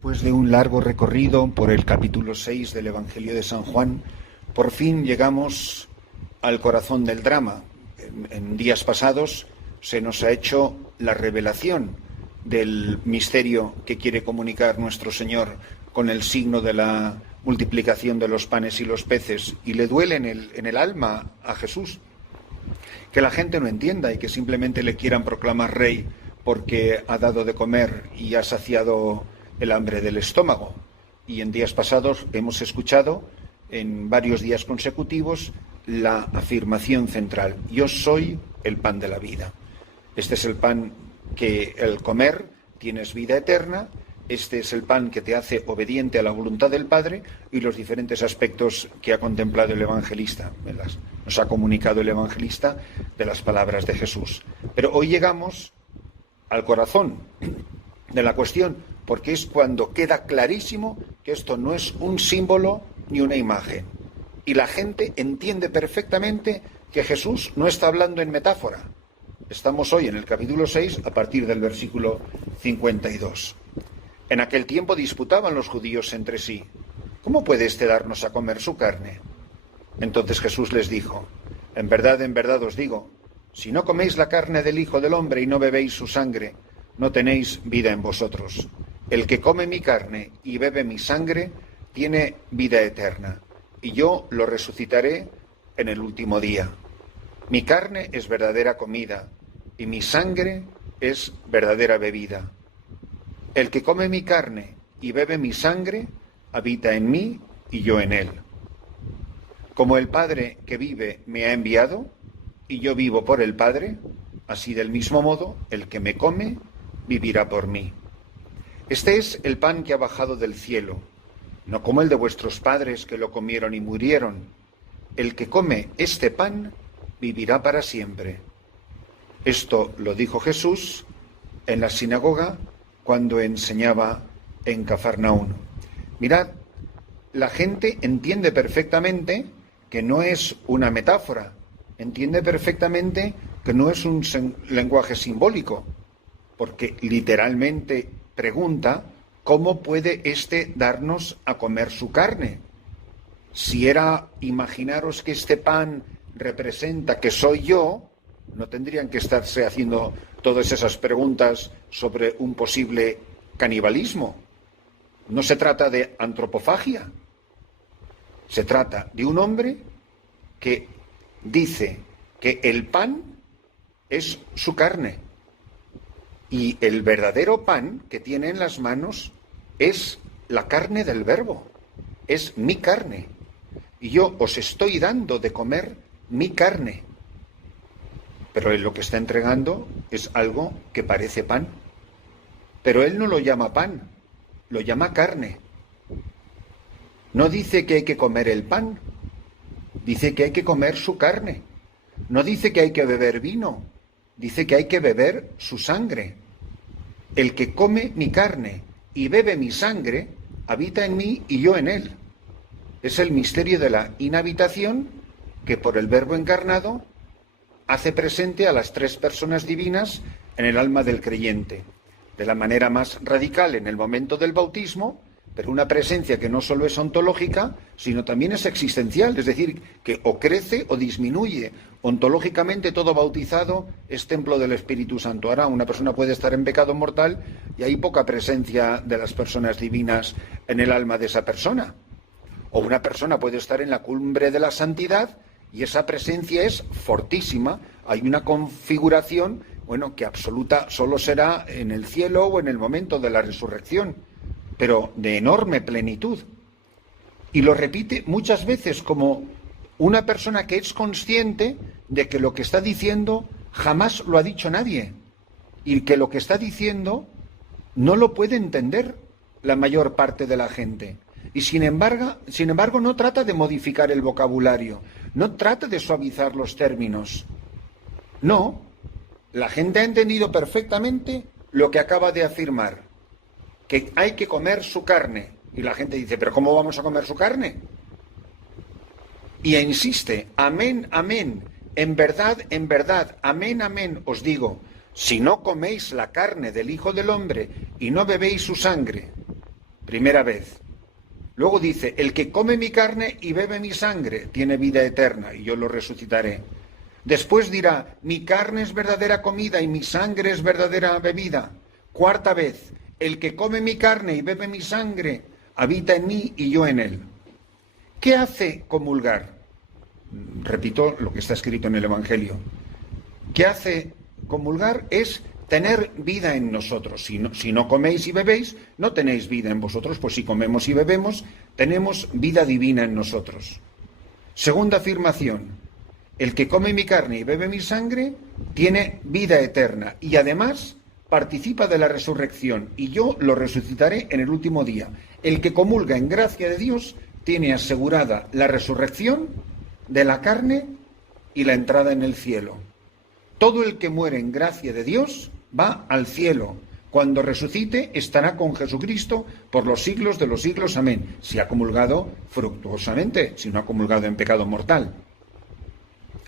Después de un largo recorrido por el capítulo 6 del Evangelio de San Juan, por fin llegamos al corazón del drama. En días pasados se nos ha hecho la revelación del misterio que quiere comunicar nuestro Señor con el signo de la multiplicación de los panes y los peces, y le duele en el alma a Jesús que la gente no entienda y que simplemente le quieran proclamar rey porque ha dado de comer y ha saciado el hambre del estómago. Y en días pasados hemos escuchado en varios días consecutivos la afirmación central: yo soy el pan de la vida. Este es el pan que al comer tienes vida eterna, este es el pan que te hace obediente a la voluntad del Padre, y los diferentes aspectos que ha contemplado el evangelista, nos ha comunicado el evangelista de las palabras de Jesús. Pero hoy llegamos al corazón de la cuestión, porque es cuando queda clarísimo que esto no es un símbolo ni una imagen. Y la gente entiende perfectamente que Jesús no está hablando en metáfora. Estamos hoy en el capítulo 6 a partir del versículo 52. En aquel tiempo disputaban los judíos entre sí: ¿cómo puede éste darnos a comer su carne? Entonces Jesús les dijo: en verdad os digo, si no coméis la carne del Hijo del Hombre y no bebéis su sangre, no tenéis vida en vosotros. El que come mi carne y bebe mi sangre tiene vida eterna, y yo lo resucitaré en el último día. Mi carne es verdadera comida, y mi sangre es verdadera bebida. El que come mi carne y bebe mi sangre habita en mí y yo en él. Como el Padre que vive me ha enviado, y yo vivo por el Padre, así del mismo modo el que me come vivirá por mí. Este es el pan que ha bajado del cielo, no como el de vuestros padres que lo comieron y murieron. El que come este pan vivirá para siempre. Esto lo dijo Jesús en la sinagoga cuando enseñaba en Cafarnaún. Mirad, la gente entiende perfectamente que no es una metáfora, entiende perfectamente que no es un lenguaje simbólico, porque literalmente pregunta: ¿cómo puede éste darnos a comer su carne? Si era, imaginaros que este pan representa que soy yo, no tendrían que estarse haciendo todas esas preguntas sobre un posible canibalismo. No se trata de antropofagia, se trata de un hombre que dice que el pan es su carne, y el verdadero pan que tiene en las manos es la carne del Verbo, es mi carne, y yo os estoy dando de comer mi carne. Pero él lo que está entregando es algo que parece pan, pero él no lo llama pan, lo llama carne. No dice que hay que comer el pan, dice que hay que comer su carne. No dice que hay que beber vino, dice que hay que beber su sangre. El que come mi carne y bebe mi sangre habita en mí y yo en él. Es el misterio de la inhabitación que por el Verbo encarnado hace presente a las tres personas divinas en el alma del creyente, de la manera más radical en el momento del bautismo, pero una presencia que no solo es ontológica, sino también es existencial, es decir, que o crece o disminuye. Ontológicamente todo bautizado es templo del Espíritu Santo. Ahora una persona puede estar en pecado mortal y hay poca presencia de las personas divinas en el alma de esa persona. O una persona puede estar en la cumbre de la santidad y esa presencia es fortísima. Hay una configuración, que absoluta solo será en el cielo o en el momento de la resurrección, pero de enorme plenitud. Y lo repite muchas veces como una persona que es consciente de que lo que está diciendo jamás lo ha dicho nadie, y que lo que está diciendo no lo puede entender la mayor parte de la gente. Y sin embargo, no trata de modificar el vocabulario, no trata de suavizar los términos. No, la gente ha entendido perfectamente lo que acaba de afirmar, que hay que comer su carne. Y la gente dice: ¿pero cómo vamos a comer su carne? Y insiste: amén, amén, en verdad, amén, amén, os digo, si no coméis la carne del Hijo del Hombre y no bebéis su sangre, primera vez. Luego dice, el que come mi carne y bebe mi sangre tiene vida eterna y yo lo resucitaré. Después dirá, mi carne es verdadera comida y mi sangre es verdadera bebida. Cuarta vez, el que come mi carne y bebe mi sangre habita en mí y yo en él. ¿Qué hace comulgar? Repito lo que está escrito en el Evangelio. ¿Qué hace comulgar? Es tener vida en nosotros. Si no coméis y bebéis, no tenéis vida en vosotros. Pues si comemos y bebemos, tenemos vida divina en nosotros. Segunda afirmación. El que come mi carne y bebe mi sangre tiene vida eterna y además participa de la resurrección y yo lo resucitaré en el último día. El que comulga en gracia de Dios tiene asegurada la resurrección de la carne y la entrada en el cielo. Todo el que muere en gracia de Dios va al cielo. Cuando resucite estará con Jesucristo por los siglos de los siglos. Amén. Si ha comulgado fructuosamente, si no ha comulgado en pecado mortal.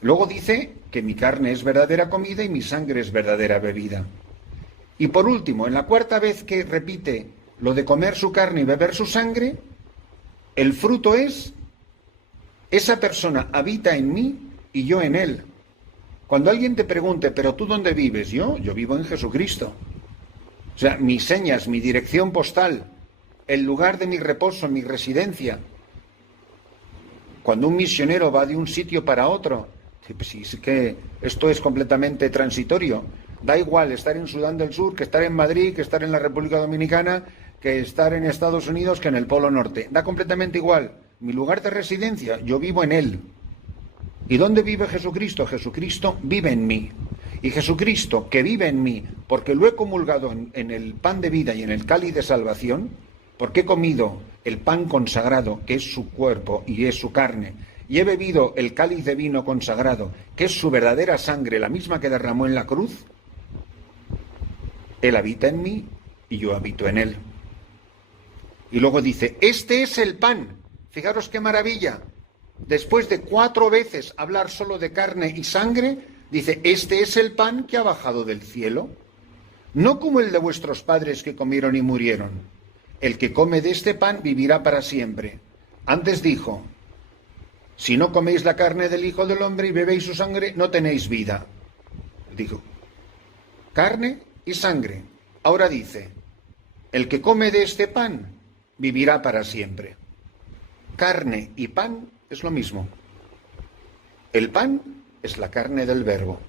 Luego dice que mi carne es verdadera comida y mi sangre es verdadera bebida. Y por último, en la cuarta vez que repite lo de comer su carne y beber su sangre, el fruto es, esa persona habita en mí y yo en él. Cuando alguien te pregunte, ¿pero tú dónde vives? Yo vivo en Jesucristo. O sea, mis señas, mi dirección postal, el lugar de mi reposo, mi residencia. Cuando un misionero va de un sitio para otro, si es que esto es completamente transitorio. Da igual estar en Sudán del Sur, que estar en Madrid, que estar en la República Dominicana, que estar en Estados Unidos, que en el Polo Norte. Da completamente igual. Mi lugar de residencia, yo vivo en él. ¿Y dónde vive Jesucristo? Jesucristo vive en mí. Y Jesucristo, que vive en mí, porque lo he comulgado en el pan de vida y en el cáliz de salvación, porque he comido el pan consagrado, que es su cuerpo y es su carne, y he bebido el cáliz de vino consagrado, que es su verdadera sangre, la misma que derramó en la cruz, él habita en mí y yo habito en él. Y luego dice, este es el pan. Fijaros qué maravilla. Después de 4 veces hablar solo de carne y sangre, dice, este es el pan que ha bajado del cielo, no como el de vuestros padres que comieron y murieron. El que come de este pan vivirá para siempre. Antes dijo, si no coméis la carne del Hijo del Hombre y bebéis su sangre, no tenéis vida. Dijo, carne y sangre. Ahora dice, el que come de este pan vivirá para siempre. Carne y pan es lo mismo. El pan es la carne del Verbo.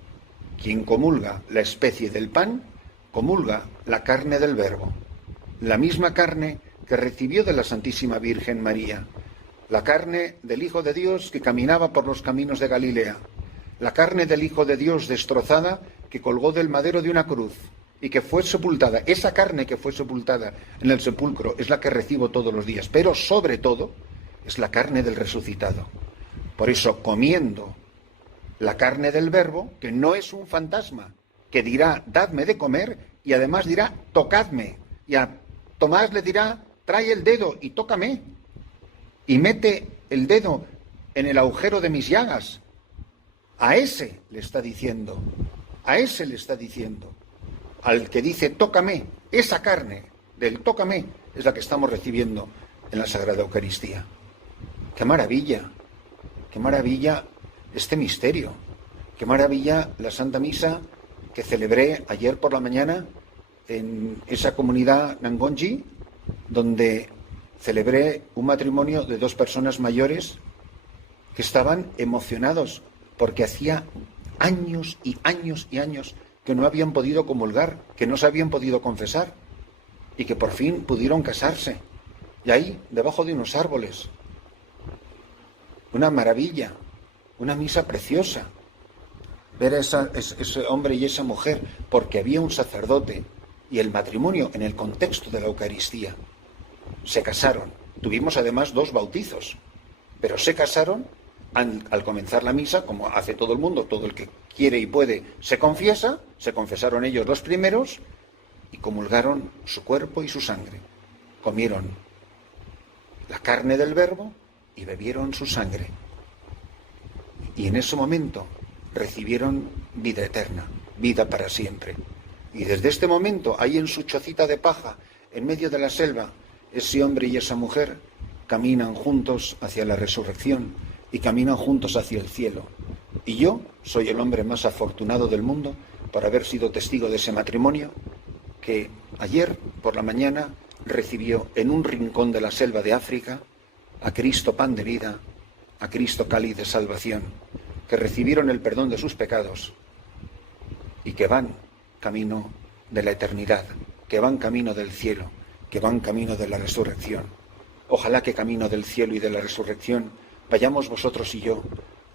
Quien comulga la especie del pan, comulga la carne del Verbo. La misma carne que recibió de la Santísima Virgen María. La carne del Hijo de Dios que caminaba por los caminos de Galilea. La carne del Hijo de Dios destrozada que colgó del madero de una cruz y que fue sepultada. Esa carne que fue sepultada en el sepulcro es la que recibo todos los días, pero sobre todo es la carne del resucitado. Por eso, comiendo la carne del Verbo, que no es un fantasma, que dirá, dadme de comer, y además dirá, tocadme. Y a Tomás le dirá, trae el dedo y tócame. Y mete el dedo en el agujero de mis llagas. A ese le está diciendo, al que dice, tócame, esa carne del tócame es la que estamos recibiendo en la Sagrada Eucaristía. ¡Qué maravilla este misterio! ¡Qué maravilla la Santa Misa que celebré ayer por la mañana en esa comunidad Nangonji, donde celebré un matrimonio de 2 personas mayores que estaban emocionados porque hacía años y años y años que no habían podido comulgar, que no se habían podido confesar y que por fin pudieron casarse. Y ahí, debajo de unos árboles, una maravilla, una misa preciosa. Ver a ese hombre y esa mujer, porque había un sacerdote y el matrimonio en el contexto de la Eucaristía. Se casaron. Tuvimos además 2 bautizos, pero se casaron al comenzar la misa, como hace todo el mundo, todo el que quiere y puede se confiesa, se confesaron ellos los primeros y comulgaron su cuerpo y su sangre. Comieron la carne del Verbo y bebieron su sangre. Y en ese momento recibieron vida eterna, vida para siempre. Y desde este momento, ahí en su chocita de paja, en medio de la selva, ese hombre y esa mujer caminan juntos hacia la resurrección y caminan juntos hacia el cielo. Y yo soy el hombre más afortunado del mundo por haber sido testigo de ese matrimonio que ayer por la mañana recibió en un rincón de la selva de África a Cristo pan de vida, a Cristo cáliz de salvación, que recibieron el perdón de sus pecados y que van camino de la eternidad, que van camino del cielo, que van camino de la resurrección. Ojalá que camino del cielo y de la resurrección vayamos vosotros y yo,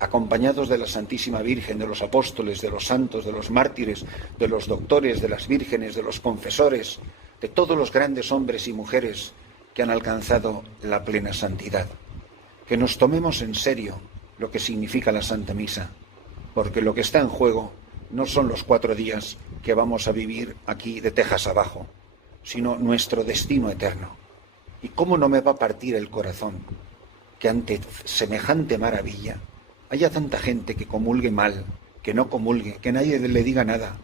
acompañados de la Santísima Virgen, de los apóstoles, de los santos, de los mártires, de los doctores, de las vírgenes, de los confesores, de todos los grandes hombres y mujeres que han alcanzado la plena santidad. Que nos tomemos en serio lo que significa la Santa Misa, porque lo que está en juego no son los 4 días que vamos a vivir aquí de tejas abajo, sino nuestro destino eterno. ¿Y cómo no me va a partir el corazón que ante semejante maravilla haya tanta gente que comulgue mal, que no comulgue, que nadie le diga nada,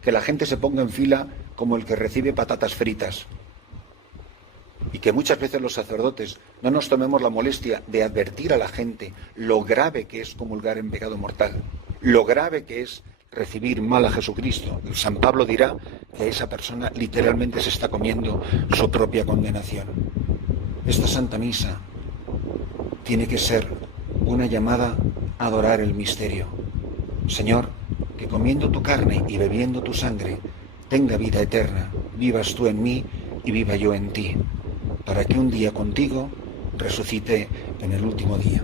que la gente se ponga en fila como el que recibe patatas fritas? Y que muchas veces los sacerdotes no nos tomemos la molestia de advertir a la gente lo grave que es comulgar en pecado mortal, lo grave que es recibir mal a Jesucristo. San Pablo dirá que esa persona literalmente se está comiendo su propia condenación. Esta Santa Misa tiene que ser una llamada a adorar el misterio. Señor, que comiendo tu carne y bebiendo tu sangre tenga vida eterna, vivas tú en mí y viva yo en ti, para que un día contigo resucite en el último día.